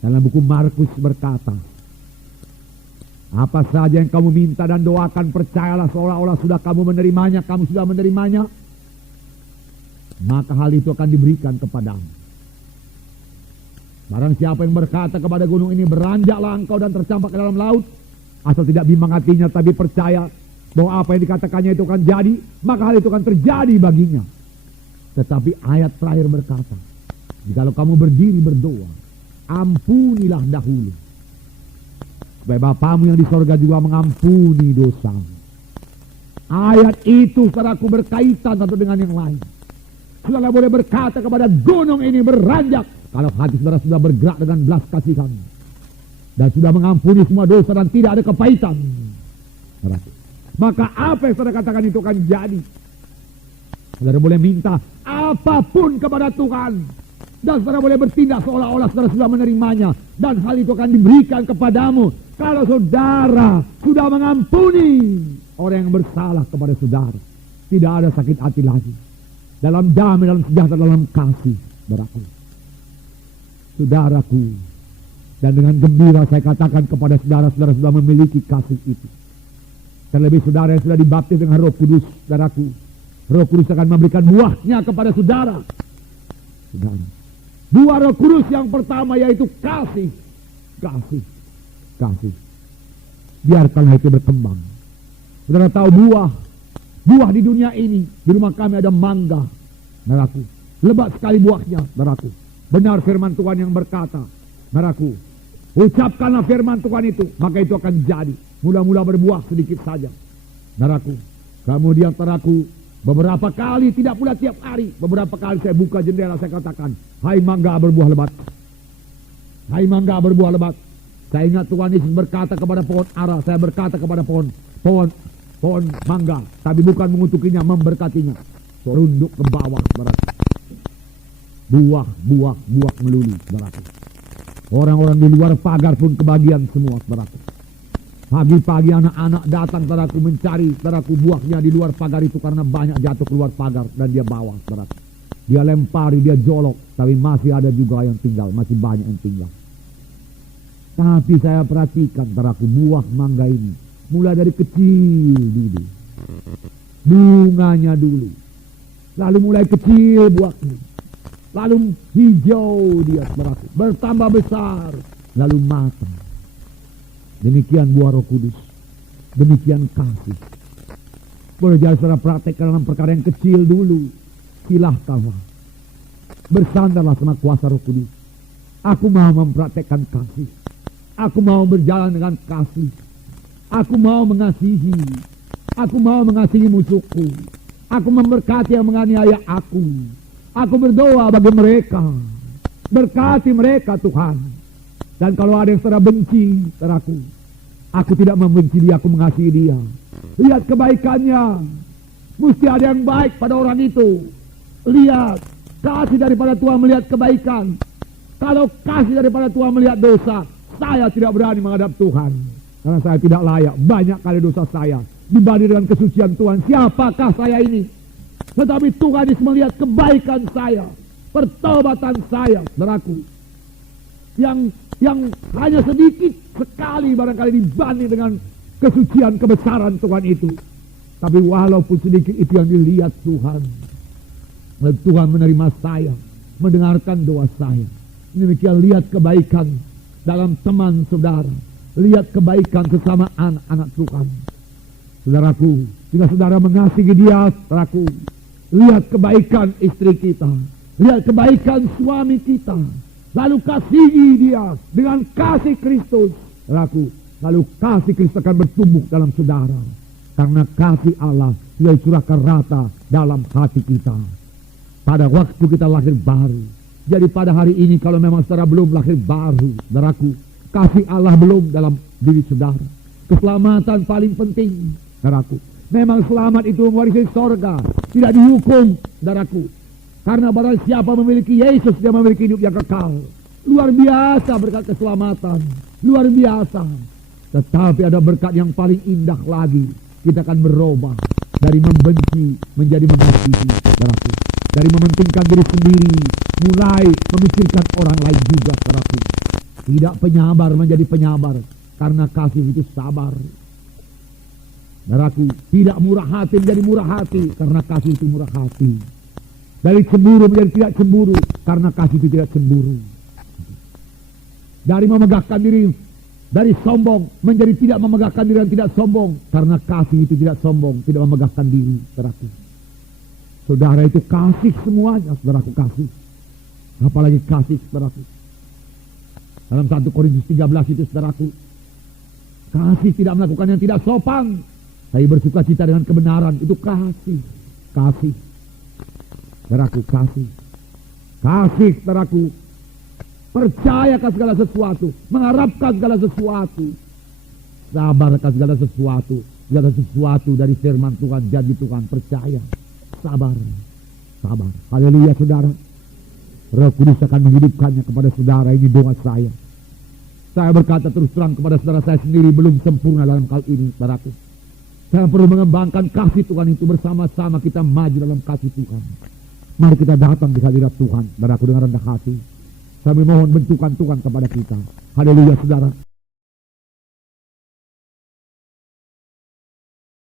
Dalam buku Markus berkata, apa saja yang kamu minta dan doakan, percayalah seolah-olah sudah kamu menerimanya, kamu sudah menerimanya, maka hal itu akan diberikan kepadamu. Barang siapa yang berkata kepada gunung ini, beranjaklah engkau dan tercampak ke dalam laut, asal tidak bimbang hatinya tapi percaya bahwa apa yang dikatakannya itu akan jadi, maka hal itu akan terjadi baginya. Tetapi ayat terakhir berkata, jikalau kamu berdiri berdoa, ampunilah dahulu, supaya Bapamu yang di sorga juga mengampuni dosamu. Ayat itu, saudaraku, berkaitan satu dengan yang lain. Saudara boleh berkata kepada gunung ini, beranjak, kalau hati saudara sudah bergerak dengan belas kasihan dan sudah mengampuni semua dosa dan tidak ada kepahitan, maka apa yang saudara katakan itu akan jadi. Saudara boleh minta apapun kepada Tuhan, dan saudara boleh bertindak seolah-olah saudara sudah menerimanya, dan hal itu akan diberikan kepadamu kalau saudara sudah mengampuni orang yang bersalah kepada saudara. Tidak ada sakit hati lagi, dalam damai, dalam sejahtera, dalam kasih, saudaraku. Saudaraku, dan dengan gembira saya katakan kepada saudara-saudara sudah memiliki kasih itu. Terlebih saudara yang sudah dibaptis dengan Roh Kudus, saudaraku, Roh Kudus akan memberikan buahnya kepada saudara. Saudara, buah Roh Kudus yang pertama yaitu kasih. Kasih. Biarkanlah itu berkembang. Saudara tahu buah di dunia ini, di rumah kami ada mangga, saudaraku. Lebat sekali buahnya, saudaraku. Benar firman Tuhan yang berkata, saudaraku, ucapkanlah firman Tuhan itu, maka itu akan jadi. Mula-mula berbuah sedikit saja, saudaraku. Kemudian saudaraku, beberapa kali, tidak pula tiap hari, beberapa kali saya buka jendela, saya katakan, hai mangga berbuah lebat. Hai mangga berbuah lebat. Saya ingat Tuhan Yesus berkata kepada pohon ara, saya berkata kepada pohon mangga, tapi bukan mengutukinya, memberkatinya. Serunduk ke bawah, saudaraku. Buah melulu, saudaraku. Orang-orang di luar pagar pun kebagian semua, saudaraku. Pagi-pagi anak-anak datang, saudaraku, mencari, saudaraku, buahnya di luar pagar itu karena banyak jatuh keluar pagar dan dia bawa, saudaraku. Dia lempari, dia jolok, tapi masih ada juga yang tinggal, masih banyak yang tinggal. Tapi saya perhatikan, saudaraku, buah mangga ini mulai dari kecil dulu, bunganya dulu, lalu mulai kecil buahnya, lalu hijau dia, saudaraku, bertambah besar, lalu matang. Demikian buah Roh Kudus, demikian kasih. Boleh jadi saudara praktekkan dalam perkara yang kecil dulu, silahkanlah, bersandarlah sama kuasa Roh Kudus. Aku mau mempraktekkan kasih, aku mau berjalan dengan kasih, aku mau mengasihi, aku mau mengasihi musuhku, aku memberkati yang menganiaya aku berdoa bagi mereka, berkati mereka Tuhan. Dan kalau ada yang saudara benci, saudaraku, aku tidak membenci dia, aku mengasihi dia. Lihat kebaikannya, mesti ada yang baik pada orang itu. Lihat, kasih daripada Tuhan melihat kebaikan. Kalau kasih daripada Tuhan melihat dosa, saya tidak berani menghadap Tuhan, karena saya tidak layak. Banyak kali dosa saya dibanding dengan kesucian Tuhan. Siapakah saya ini? Tetapi Tuhan Yesus melihat kebaikan saya, pertobatan saya, saudaraku, yang hanya sedikit sekali barangkali dibanding dengan kesucian kebesaran Tuhan itu. Tapi walaupun sedikit itu yang dilihat Tuhan, dan Tuhan menerima saya, mendengarkan doa saya. Demikian lihat kebaikan dalam teman saudara, lihat kebaikan sesama anak-anak Tuhan. Saudaraku, jika saudara mengasihi dia, saudaraku, lihat kebaikan istri kita, lihat kebaikan suami kita, lalu kasihi dia dengan kasih Kristus, saudaraku, lalu kasih Kristus akan bertumbuh dalam saudara, karena kasih Allah sudah dicurahkan rata dalam hati kita pada waktu kita lahir baru. Jadi pada hari ini kalau memang saudara belum lahir baru, saudaraku, kasih Allah belum dalam diri saudara. Keselamatan paling penting, saudaraku. Memang selamat itu mewarisi sorga, tidak dihukum, saudaraku. Karena barang siapa memiliki Yesus, dia memiliki hidup yang kekal. Luar biasa berkat keselamatan, luar biasa. Tetapi ada berkat yang paling indah lagi. Kita akan berubah dari membenci menjadi mengasihi, saudaraku. Dari mementingkan diri sendiri, mulai memikirkan orang lain juga, saudaraku. Tidak penyabar menjadi penyabar, karena kasih itu sabar. Saudaraku, tidak murah hati menjadi murah hati, karena kasih itu murah hati. Dari cemburu menjadi tidak cemburu, karena kasih itu tidak cemburu. Dari memegahkan diri, dari sombong menjadi tidak memegahkan diri dan tidak sombong, karena kasih itu tidak sombong, tidak memegahkan diri. Saudaraku, saudara itu kasih semuanya, saudaraku, kasih. Apalagi kasih, saudaraku. Dalam 1 Korintus 13 itu, saudaraku, kasih tidak melakukan yang tidak sopan, tapi bersuka cita dengan kebenaran. Itu kasih. Kasih, saudaraku, kasih. Kasih, saudaraku, percayakan segala sesuatu, mengharapkan segala sesuatu, sabarkan segala sesuatu dari firman Tuhan, janji Tuhan, percaya, sabar. Haleluya, saudara. Roh Kudus akan menghidupkannya kepada saudara. Ini doa saya. Saya berkata terus terang kepada saudara, saya sendiri belum sempurna dalam hal ini, saudaraku. Saya perlu mengembangkan kasih Tuhan itu, bersama-sama kita maju dalam kasih Tuhan. Mari kita datang di hadirat Tuhan, saudaraku, dengan rendah hati. Sambil mohon bentukan Tuhan kepada kita. Haleluya, saudara.